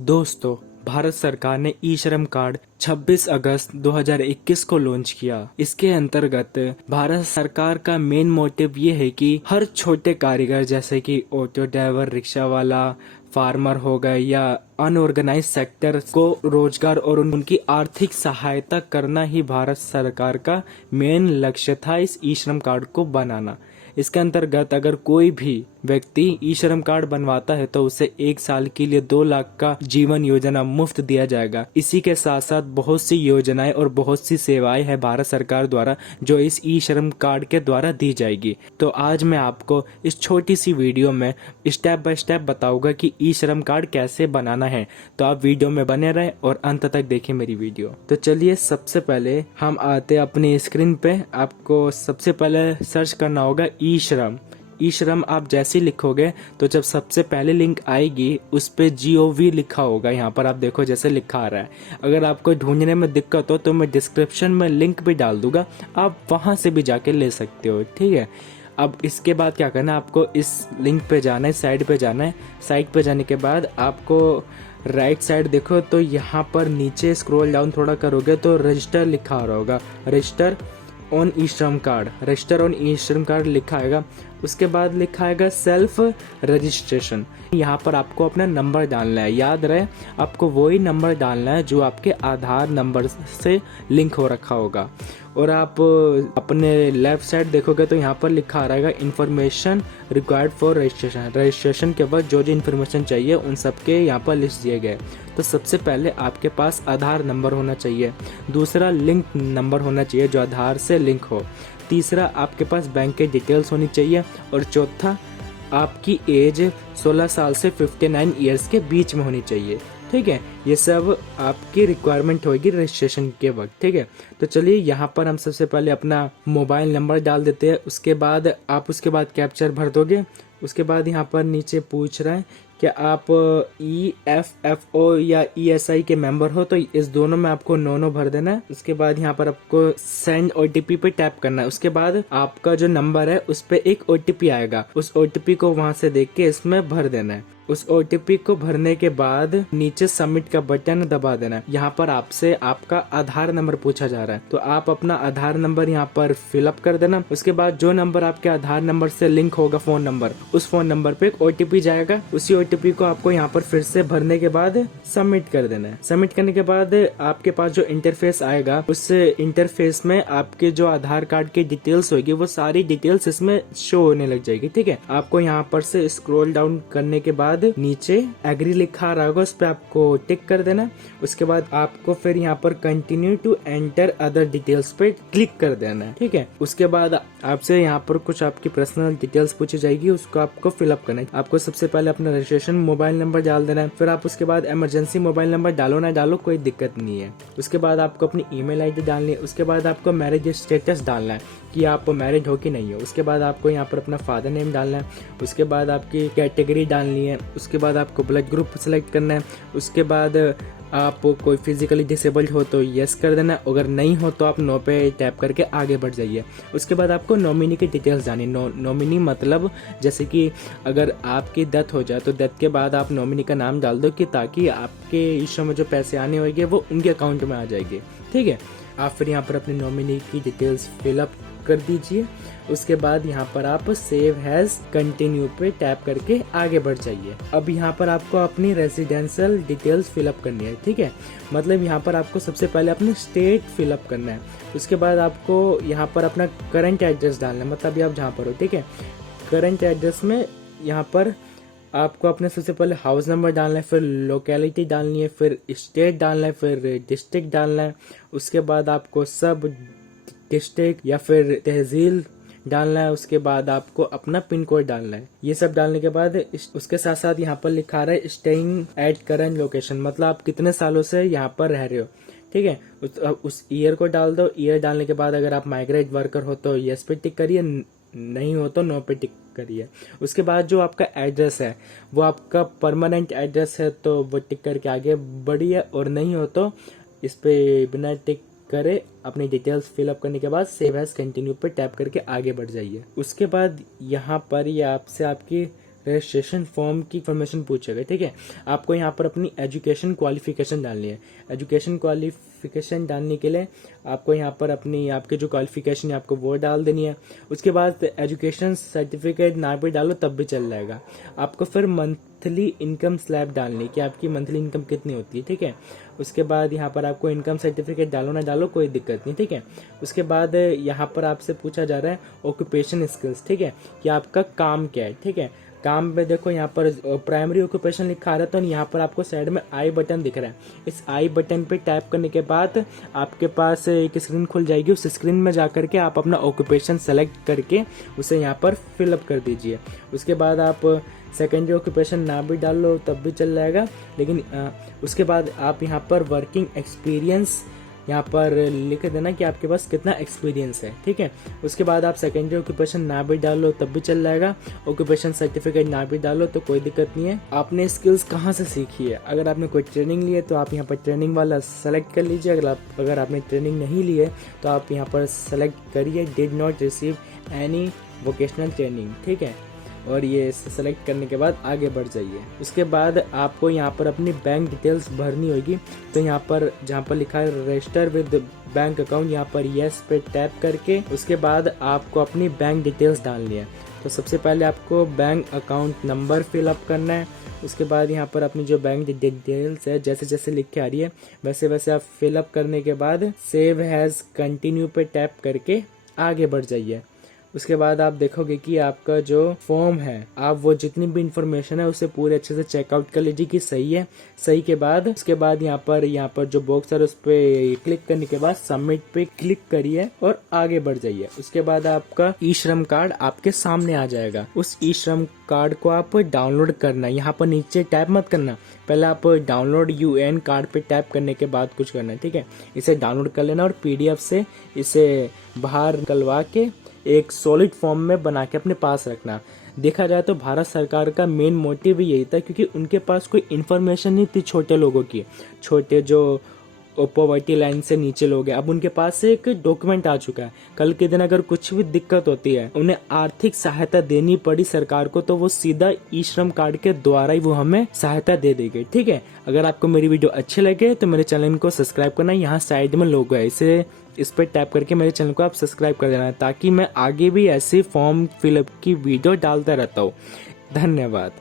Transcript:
दोस्तों, भारत सरकार ने ई श्रम कार्ड 26 अगस्त 2021 को लॉन्च किया। इसके अंतर्गत भारत सरकार का मेन मोटिव ये है कि हर छोटे कारीगर जैसे कि ऑटो ड्राइवर, रिक्शा वाला, फार्मर हो गए या अनऑर्गेनाइज सेक्टर को रोजगार और उनकी आर्थिक सहायता करना ही भारत सरकार का मेन लक्ष्य था इस ई श्रम कार्ड को बनाना। इसके अंतर्गत अगर कोई भी व्यक्ति ई श्रम कार्ड बनवाता है तो उसे 1 साल के लिए 2 लाख का जीवन योजना मुफ्त दिया जाएगा। इसी के साथ साथ बहुत सी योजनाएं और बहुत सी सेवाएं है भारत सरकार द्वारा जो इस ई श्रम कार्ड के द्वारा दी जाएगी। तो आज मैं आपको इस छोटी सी वीडियो में स्टेप बाय स्टेप बताऊंगा कि ई श्रम कार्ड कैसे बनाना है। तो आप वीडियो में बने रहें और अंत तक देखें मेरी वीडियो। तो चलिए सबसे पहले हम आते अपनी स्क्रीन पे। आपको सबसे पहले सर्च करना होगा ई श्रम। ई श्रम आप जैसे ही लिखोगे तो जब सबसे पहले लिंक आएगी उस पे GOV लिखा होगा। यहाँ पर आप देखो जैसे लिखा आ रहा है। अगर आपको ढूंढने में दिक्कत हो तो मैं डिस्क्रिप्शन में लिंक भी डाल दूंगा, आप वहां से भी जाके ले सकते हो, ठीक है। अब इसके बाद क्या करना है, आपको इस लिंक पे जाना है, साइड पे जाना है। साइड पे जाने के बाद आपको राइट साइड देखो तो यहाँ पर नीचे स्क्रॉल डाउन थोड़ा करोगे तो रजिस्टर लिखा आ रहा होगा, रजिस्टर ऑन ई श्रम कार्ड। रजिस्टर ऑन ई श्रम कार्ड लिखा आएगा। उसके बाद लिखा आएगा सेल्फ रजिस्ट्रेशन। यहाँ पर आपको अपना नंबर डालना है। याद रहे आपको वही नंबर डालना है जो आपके आधार नंबर से लिंक हो रखा होगा। और आप अपने लेफ्ट साइड देखोगे तो यहाँ पर लिखा आ रहेगा information required for registration. Registration के वक्त जो इन्फॉर्मेशन चाहिए उन सबके यहाँ पर लिस्ट दिए गए। तो सबसे पहले आपके पास आधार नंबर होना चाहिए, दूसरा लिंक नंबर होना चाहिए जो आधार से लिंक हो, तीसरा आपके पास बैंक के डिटेल्स होनी चाहिए और चौथा आपकी एज 16 साल से 59 ईयर्स के बीच में होनी चाहिए, ठीक है। ये सब आपकी रिक्वायरमेंट होगी रजिस्ट्रेशन के वक्त, ठीक है। तो चलिए यहाँ पर हम सबसे पहले अपना मोबाइल नंबर डाल देते हैं। उसके बाद कैप्चर भर दोगे। उसके बाद यहाँ पर नीचे पूछ रहा है कि आप EFFO या ESI के मेंबर हो, तो इस दोनों में आपको नो भर देना है। उसके बाद यहाँ पर आपको सेंड OTP पे टैप करना है। उसके बाद आपका जो नंबर है उस पे एक OTP आएगा, उस OTP को वहां से देख के इसमें भर देना है। उस OTP को भरने के बाद नीचे सबमिट का बटन दबा देना है। यहाँ पर आपसे आपका आधार नंबर पूछा जा रहा है, तो आप अपना आधार नंबर यहाँ पर फिलअप कर देना। उसके बाद जो नंबर आपके आधार नंबर से लिंक होगा फोन नंबर, उस फोन नंबर पे एक OTP जाएगा। उसी OTP को आपको यहाँ पर फिर से भरने के बाद सबमिट कर देना है। सबमिट करने के बाद आपके पास जो इंटरफेस आएगा उस इंटरफेस में आपके जो आधार कार्ड की डिटेल्स होगी वो सारी डिटेल्स इसमें शो होने लग जाएगी, ठीक है। आपको यहाँ पर से स्क्रॉल डाउन करने के बाद नीचे एग्री लिखा रहा होगा, उस पे आपको टिक कर देना। उसके बाद आपको फिर यहाँ पर continue to enter other details पे क्लिक कर देना है, ठीक है। उसके बाद आपसे यहाँ पर कुछ आपकी पर्सनल डिटेल्स पूछी जाएगी, उसको आपको फिलअप करना है। आपको सबसे पहले अपना रजिस्ट्रेशन मोबाइल नंबर डाल देना है। फिर आप उसके बाद इमरजेंसी मोबाइल नंबर डालो ना डालो कोई दिक्कत नहीं है। उसके बाद आपको अपनी ईमेल ID डालनी है। उसके बाद आपको मैरिज स्टेटस डालना है कि आप मैरिड हो कि नहीं हो। उसके बाद आपको यहाँ पर अपना फादर नेम डालना है। उसके बाद आपकी कैटेगरी डालनी है। उसके बाद आपको ब्लड ग्रुप सेलेक्ट करना है। उसके बाद आप कोई फिजिकली डिसेबल्ड हो तो यस कर देना, अगर नहीं हो तो आप नो पे टैप करके आगे बढ़ जाइए। उसके बाद आपको नॉमिनी की डिटेल्स डालनी। नॉमिनी मतलब जैसे कि अगर आपकी डेथ हो जाए तो डेथ के बाद आप नॉमिनी का नाम डाल दो कि ताकि आपके इश्यू में जो पैसे आने होंगे वो उनके अकाउंट में आ जाएंगे, ठीक है। आप फिर यहाँ पर अपने नॉमिनी की डिटेल्स फिलअप कर दीजिए। उसके बाद यहाँ पर आप सेव हैज कंटिन्यू पे टैप करके आगे बढ़ जाइए। अब यहाँ पर आपको अपनी रेजिडेंशियल डिटेल्स फिलअप करनी है, ठीक है। मतलब यहाँ पर आपको सबसे पहले अपने स्टेट फिलअप करना है। उसके बाद आपको यहाँ पर अपना करंट एड्रेस डालना है, मतलब आप जहाँ पर हो, ठीक है। करंट एड्रेस में यहाँ पर आपको अपने सबसे पहले हाउस नंबर डालना है, फिर लोकेलिटी डालनी है, फिर स्टेट डालना है, फिर डिस्ट्रिक्ट डालना है। उसके बाद आपको सब डिस्ट्रिक्ट या फिर तहसील डालना है। उसके बाद आपको अपना पिन कोड डालना है। ये सब डालने के बाद उसके साथ साथ यहाँ पर लिखा रहा है स्टेइंग एट करंट लोकेशन, मतलब आप कितने सालों से यहाँ पर रह रहे हो, ठीक है। उस ईयर को डाल दो। ईयर डालने के बाद अगर आप माइग्रेट वर्कर हो तो यस पे टिक करिए, नहीं हो तो नो पे टिक करिए। उसके बाद जो आपका एड्रेस है वो आपका परमानेंट एड्रेस है तो वो टिक करके आगे बढ़िए, और नहीं हो तो इस पे बिना टिक करे अपनी डिटेल्स फिलअप करने के बाद सेव एज कंटिन्यू पे टैप करके आगे बढ़ जाइए। उसके बाद यहाँ पर ये आपसे आपकी रजिस्ट्रेशन फॉर्म की इन्फॉर्मेशन पूछेगा। ठीक है, आपको यहाँ पर अपनी एजुकेशन क्वालिफिकेशन डालनी है। एजुकेशन क्वालिफिकेशन डालने के लिए आपको यहाँ पर अपनी आपके जो क्वालिफिकेशन है आपको वो डाल देनी है। उसके बाद एजुकेशन सर्टिफिकेट ना भी डालो तब भी चल जाएगा। आपको फिर मंथली इनकम स्लैब डालनी है कि आपकी मंथली इनकम कितनी होती है। ठीक है, उसके बाद यहाँ पर आपको इनकम सर्टिफिकेट डालो ना डालो कोई दिक्कत नहीं। ठीक है, उसके बाद यहाँ पर आपसे पूछा जा रहा है ऑक्यूपेशन स्किल्स। ठीक है, कि आपका काम क्या है। ठीक है, काम में देखो यहाँ पर प्राइमरी ऑक्यूपेशन लिखा आ रहा है, तो यहाँ पर आपको साइड में आई बटन दिख रहा है। इस आई बटन पे टैप करने के बाद आपके पास एक स्क्रीन खुल जाएगी। उस स्क्रीन में जा करके आप अपना ऑक्यूपेशन सेलेक्ट करके उसे यहाँ पर फिलअप कर दीजिए। उसके बाद आप सेकेंडरी ऑक्यूपेशन ना भी डाल लो तब भी चल जाएगा, लेकिन उसके बाद आप यहाँ पर वर्किंग एक्सपीरियंस यहाँ पर लिख देना कि आपके पास कितना एक्सपीरियंस है। ठीक है, उसके बाद आप सेकेंडरी ऑक्यूपेशन ना भी डालो तब भी चल जाएगा, ऑक्यूपेशन सर्टिफिकेट ना भी डालो तो कोई दिक्कत नहीं है। आपने स्किल्स कहाँ से सीखी है? अगर आपने कोई ट्रेनिंग ली है तो आप यहाँ पर ट्रेनिंग वाला सेलेक्ट कर लीजिए। अगर आपने ट्रेनिंग नहीं ली है तो आप यहाँ पर सेलेक्ट करिए did not receive any vocational training. ठीक है, और ये सेलेक्ट करने के बाद आगे बढ़ जाइए। उसके बाद आपको यहाँ पर अपनी बैंक डिटेल्स भरनी होगी। तो यहाँ पर जहाँ पर लिखा है रजिस्टर विद बैंक अकाउंट, यहाँ पर यस पे टैप करके उसके बाद आपको अपनी बैंक डिटेल्स डालनी है। तो सबसे पहले आपको बैंक अकाउंट नंबर फिलअप करना है। उसके बाद यहाँ पर अपनी जो बैंक डिटेल्स है जैसे जैसे लिख के आ रही है वैसे वैसे आप फिलअप करने के बाद सेव हैज कंटिन्यू पे टैप करके आगे बढ़ जाइए। उसके बाद आप देखोगे कि आपका जो फॉर्म है आप वो जितनी भी इंफॉर्मेशन है उसे पूरे अच्छे से चेकआउट कर लीजिए कि सही है। सही के बाद उसके बाद यहाँ पर जो बॉक्स है उस पर क्लिक करने के बाद सबमिट पे क्लिक करिए और आगे बढ़ जाइए। उसके बाद आपका ई श्रम कार्ड आपके सामने आ जाएगा। उस ई श्रम कार्ड को आप डाउनलोड करना है। यहाँ पर नीचे टैप मत करना, पहले आप डाउनलोड यूएन कार्ड पे टैप करने के बाद कुछ करना है। ठीक है, इसे डाउनलोड कर लेना और पीडीएफ से इसे बाहर निकलवा के एक सॉलिड फॉर्म में बना के अपने पास रखना। देखा जाए तो भारत सरकार का मेन मोटिव यही था, क्योंकि उनके पास कोई इन्फॉर्मेशन नहीं थी छोटे लोगों की, छोटे जो पॉवर्टी लाइन से नीचे लोग हैं। अब उनके पास एक डॉक्यूमेंट आ चुका है। कल के दिन अगर कुछ भी दिक्कत होती है, उन्हें आर्थिक सहायता देनी पड़ी सरकार को, तो वो सीधा ई श्रम कार्ड के द्वारा ही वो हमें सहायता दे देगी। ठीक है, अगर आपको मेरी वीडियो अच्छी लगे तो मेरे चैनल को सब्सक्राइब करना। यहाँ साइड में लोगो है, इस पर टैप करके मेरे चैनल को आप सब्सक्राइब कर देना, ताकि मैं आगे भी ऐसे फॉर्म फिलअप की वीडियो डालता रहता हूँ। धन्यवाद।